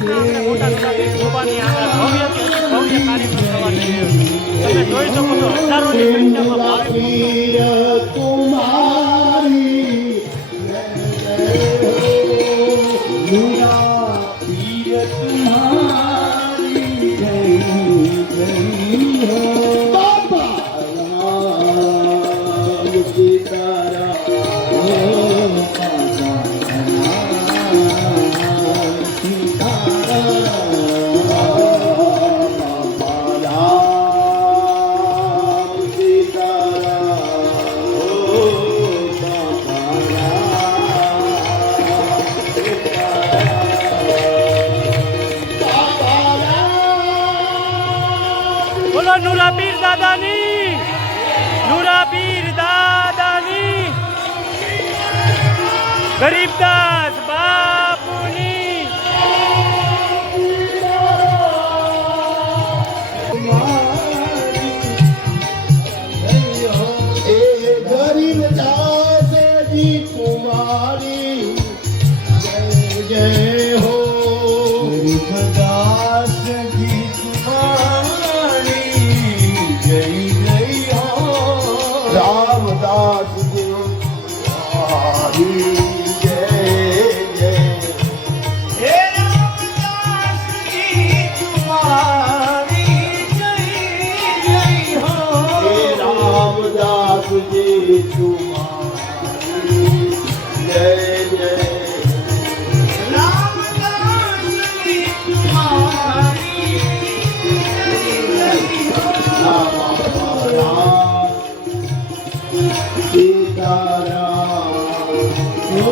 આજના આપણે મોટા ગુલાબી ગોબાની આગળ ભવ્યથી ભવ્ય કાર્યક્રમ થવા જઈ રહ્યો છે. તમે જોઈ શકો છો હજારોની સંખ્યામાં ભાવિકો બોલો નુરા પીર દાદાની, નુરા પીર દાદાની, ગરીબદાસ બાપુની. ગરીબદાસજી કુમારી જય જય હો. ગરીબદાસજી કુમારી જય જય હો. રામદાસજી કુમારી જય જય. હે રામદાસજી કુમારી જય જય હો. હે રામદાસજી કુમારી જય જય. રામદાસજી કુમારી સીતારામ ઓ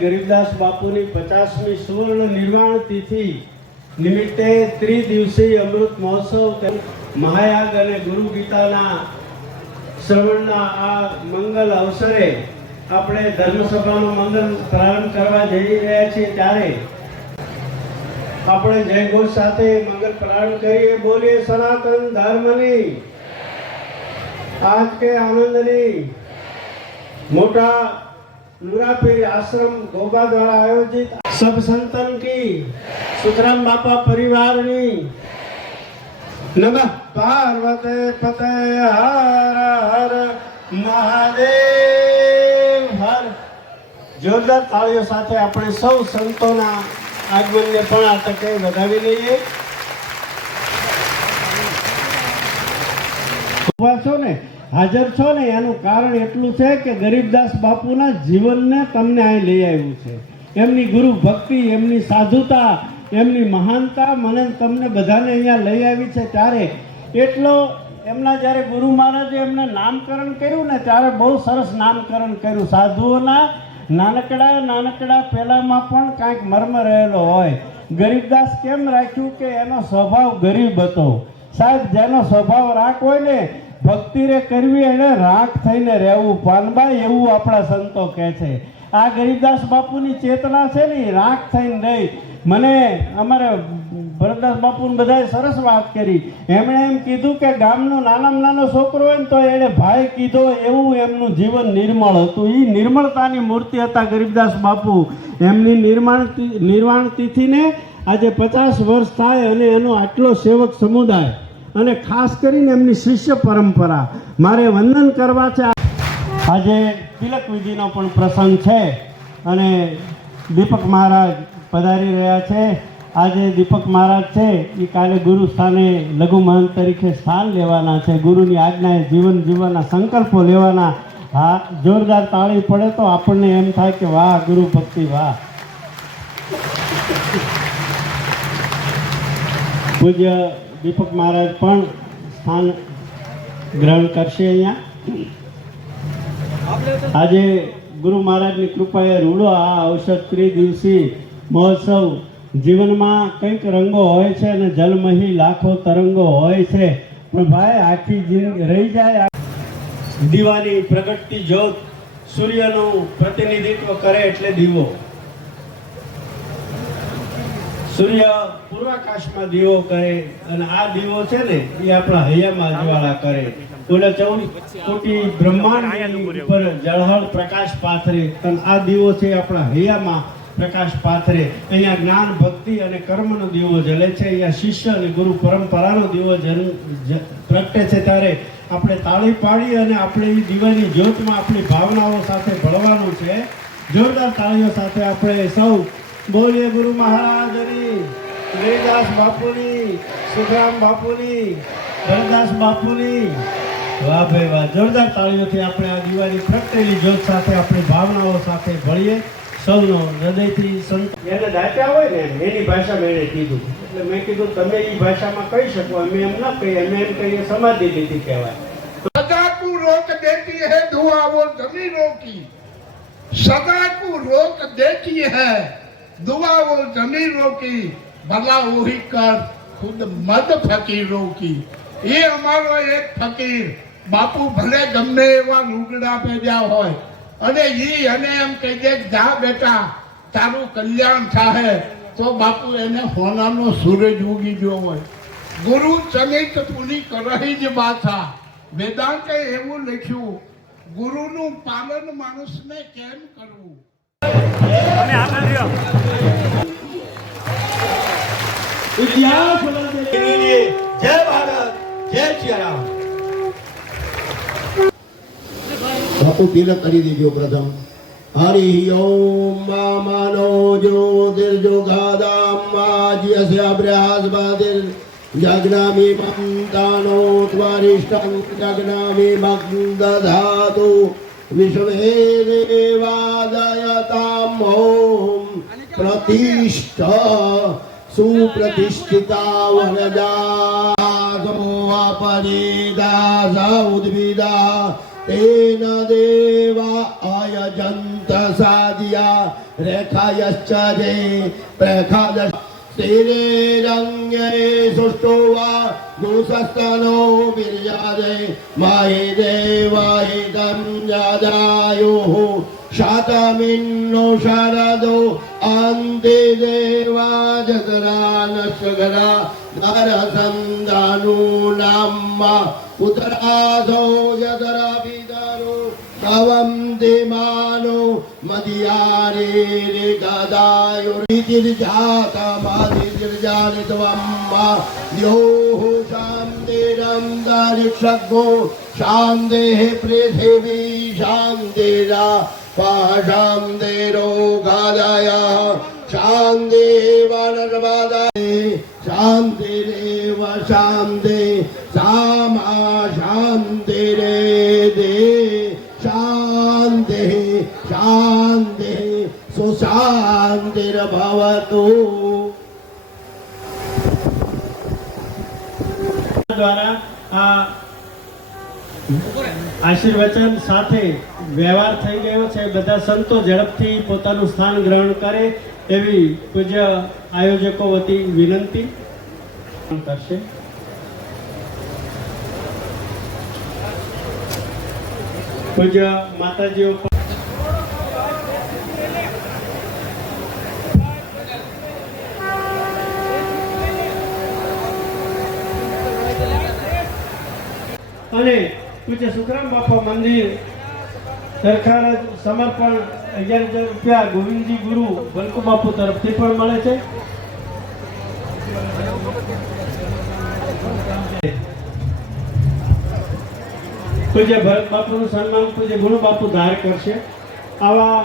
ગરીબદાસ બાપુની 50મી સુવર્ણ નિર્વાણ તિથિ નિમિત્તે ત્રિદિવસીય અમૃત મહોત્સવ મહાયાગ અને ગુરુ ગીતાના શ્રવણના આ મંગલ અવસરે આપણે ધર્મસભાનો મંગલ પ્રારંભ કરવા જઈ રહ્યા છીએ ત્યારે આપણે જય ઘોષ સાથે મંગલ પ્રારંભ કરીએ. બોલીએ સનાતન ધર્મની, આજ કે આનંદની. મોટા नुरा पीर आश्रम गोबा द्वारा आयोजित सब संतन की सुखराम बापा परिवार नमः पार्वते पते हर हर महादेव हर. जोरदार तालियों साथे આપણે સૌ સંતોના આગમનને પણ આ તકે વધાવી લઈએ. છો ને હાજર છો ને એનું કારણ એટલું છે કે ગરીબદાસ બાપુના જીવનને તમને અહીં લઈ આવ્યું છે. એમની ગુરુ ભક્તિ, એમની સાધુતા, એમની મહાનતા મને તમને બધાને અહીંયા લઈ આવી છે. ત્યારે એટલો એમના જ્યારે ગુરુ મહારાજે એમને નામકરણ કર્યું ને ત્યારે બહુ સરસ નામકરણ કર્યું. સાધુઓના નાનકડા નાનકડા પહેલામાં પણ કાંઈક મર્મ રહેલો હોય. ગરીબદાસ કેમ રાખ્યું કે એનો સ્વભાવ ગરીબ હતો. સાહેબ, જેનો સ્વભાવ રાખ હોય ને, ભક્તિ રે કરવી એને રાખ થઈને રહેવું પાનબાઈ, એવું આપણા સંતો કહે છે. આ ગરીબદાસ બાપુની ચેતના છે ને, રાખ થઈને રહી. મને અમારે ભરતદાસ બાપુને બધાએ સરસ વાત કરી. એમણે એમ કીધું કે ગામનો નાનામાં નાનો છોકરો હોય ને તો એને ભાઈ કીધો, એવું એમનું જીવન નિર્મળ હતું. એ નિર્મળતાની મૂર્તિ હતા ગરીબદાસ બાપુ. એમની નિર્વાણ તિથિને આજે 50 વર્ષ થાય અને એનો આટલો સેવક સમુદાય અને ખાસ કરીને એમની શિષ્ય પરંપરા મારે વંદન કરવા છે. આજે તિલક વિધિનો પણ પ્રસંગ છે અને દીપક મહારાજ પધારી રહ્યા છે. આજે દીપક મહારાજ છે એ કાલે ગુરુ સ્થાને લઘુ મહંત તરીકે સ્થાન લેવાના છે. ગુરુની આજ્ઞાએ જીવન જીવવાના સંકલ્પો લેવાના. હા, જોરદાર તાળી પડે તો આપણને એમ થાય કે વાહ ગુરુ ભક્તિ, વાહ. પૂજ્ય દીપક મહારાજ પણ સ્થાન ગ્રહણ કરશે અહીંયા. આજે ગુરુ મહારાજની કૃપાએ રૂડો આ અવસર ત્રિદિવસીય મહોત્સવ. જીવનમાં કંઈક રંગો હોય છે અને જલમહી લાખો તરંગો હોય છે, પણ ભાઈ આખી જિંદગી રહી જાય. દીવાની પ્રગટતી જ્યોત સૂર્યનું પ્રતિનિધિત્વ કરે એટલે દીવો. સૂર્ય પૂર્વાકાશમાં દીવો કરે અને આ દીવો છે ને એ આપણા હૈયામાં જ્વાળા કરે. ઓલા 14 કોટી બ્રહ્માંડ ઉપર જળહળ પ્રકાશ પાથરે અને આ દીવો છે આપણા હૈયામાં પ્રકાશ પાથરે. અહીંયા જ્ઞાન ભક્તિ અને કર્મનો દીવો જલે છે. અહીંયા શિષ્ય અને ગુરુ પરંપરાનો દીવો પ્રગટે છે. ત્યારે આપણે તાળી પાડી અને આપણે એ દીવાની જ્યોતમાં આપણી ભાવનાઓ સાથે ભળવાનું છે. જોરદાર તાળીઓ સાથે આપણે સૌ બોલીએ ગુરુ મહારાજની, ગિરિદાસ બાપુની, સુખરામ બાપુની, ભરતદાસ બાપુની. વાહ ભાઈ વાહ. જોરદાર તાળીઓથી આપણે આ દીવાની પ્રગટેલી જ્યોત સાથે આપણી ભાવનાઓ સાથે ભળીએ. સૌનો હૃદયથી સંત એને દાટ્યા હોય ને એની ભાષામાં એને કીધું, એટલે મેં કીધું તમે એ ભાષામાં કહી શકો. અમે એમ ના કહીએ, અમે એમ કહીએ સમાધિ લીધી કહેવાય. सदा को रोक देती है दुआ वो जमीनों की, सदा को रोक देती है दुआ वो जमीनों की, भला वही कर खुद मद फकीरों की. ये हमारो एक फकीर बापू भले गમે એવા લુગડા પહેર્યા હોય અને ઈ અને એમ કહી દે જા બેટા તારું કલ્યાણ થાય તો બાપુ એને હોનાનો સૂરજ ઉગી ગયો હોય. ગુરુ ચનિત પુની કરહી જ બાથા. વેદાંતે એવું લખ્યું, ગુરુનું પાલન માણસને કેમ કરવું. અને આગળ રહ્યો. ઇતિહાસ બદલને જય ભારત, જય સિયારામ. બાપુ તિલક કરી દેજો પ્રથમ. હરિ ઓમ માનો જ્યોતિર્જોગાદામ માજ્યસ્ય અભ્યાસવાદિર જગ્નામી મંતાનો ત્વરિષ્ઠં જગ્નામી મગ્દધાતુ વિશ્વે દેવાદયતામ ઓમ પ્રતિષ્ઠ સુપ્રતિષ્ઠિતા વરદાસો અપરિદાસા ઉદ્ભિદા તેન દેવા આયજંત સાધ્યા રેખાયશ્ચ જે પ્રખાદશ તેરે રંગે સુષ્ટોવા દુસસ્તનો વિર્યાદે માહે દેવાહિતમ યાદાયુઃ શાતમિન્નો શારદો અંતે દેવા જગરાનસ્વગરા નરસંદાનું નામ્મા ઉત્તરાધો યદરાભિદારો તવમ દેમાનો મદિયારે રે ગદાયુર્જાતમાદિર્જાનિત્વમ્મા યો શાંતિરમ દારિક્ષગો શાંદેહ પૃથિવી શાંતિરા પાશાંદેરો ગાદાય શાંદેવ નર્મદાય શાંતિરેવ શાંતિ સામા શાંતિરે દે શાંતિ શાંતિ સુશાંતિર્ભવતુ. દ્વારા આ આશીર્વચન સાથે વ્યવહાર થઈ ગયો છે. બધા સંતો ઝડપથી પોતાનું સ્થાન ગ્રહણ કરે. એવી પૂજ્ય આયોજકો વતી વિનંતી કરશે. પૂજ્ય માતાજીઓ અને પૂજ્ય સુખરામ બાપા મંદિર સરકાર સમર્પણ 11,000 રૂપિયા ગોવિંદજી ગુરુ બલકુ બાપુ તરફથી પણ મળે છે. પૂજ્ય ભરત બાપુનું સન્માન પૂજ્ય ગુરુ બાપુ ધાર કરશે. આવા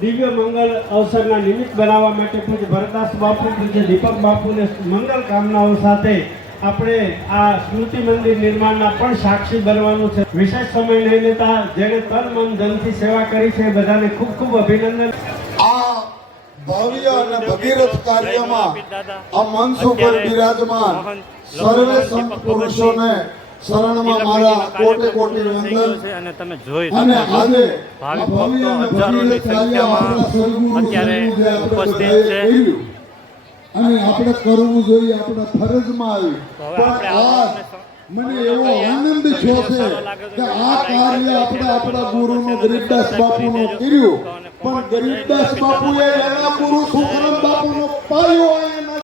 દિવ્ય મંગલ અવસરના નિમિત્ત બનાવવા માટે પૂજ્ય ભરતદાસ બાપુ પૂજ્ય દીપક બાપુને મંગલ કામનાઓ સાથે આપણે આ સ્મૃતિ મંદિર નિર્માણના પણ સાક્ષી બનવાનું છે. વિશેષ સમય નહીં લેતા જેણે તન મન ધનથી સેવા કરી છે એ બધાને ખૂબ ખૂબ અભિનંદન. આ ભવ્ય અને ભગીરથ કાર્યમાં આ મંચ ઉપર બિરાજમાન સર્વે સંત પુરુષોને શરણમાં મારા કોટી કોટી વંદન. અને તમે જોઈ અને આજે આ ભાવિક ભવ્ય અને ભક્તો હજારોની ભગીરથ કાર્ય આપણા સદગુરુ અત્યારે સ્વામી જે આપણે ઉપસ્થિત બધાએ છે. કર્યું અને આપણે કરવું જોઈએ, આપણા ફરજમાં આવ્યું. પણ આજ મને એવો આનંદ થયો છે કે આ કાર્ય આપણે આપણા ગુરુનો ગરીબદાસ બાપુનો કર્યું, પણ ગરીબદાસ બાપુએ એના ગુરુ સુખરામ બાપુનો પાયો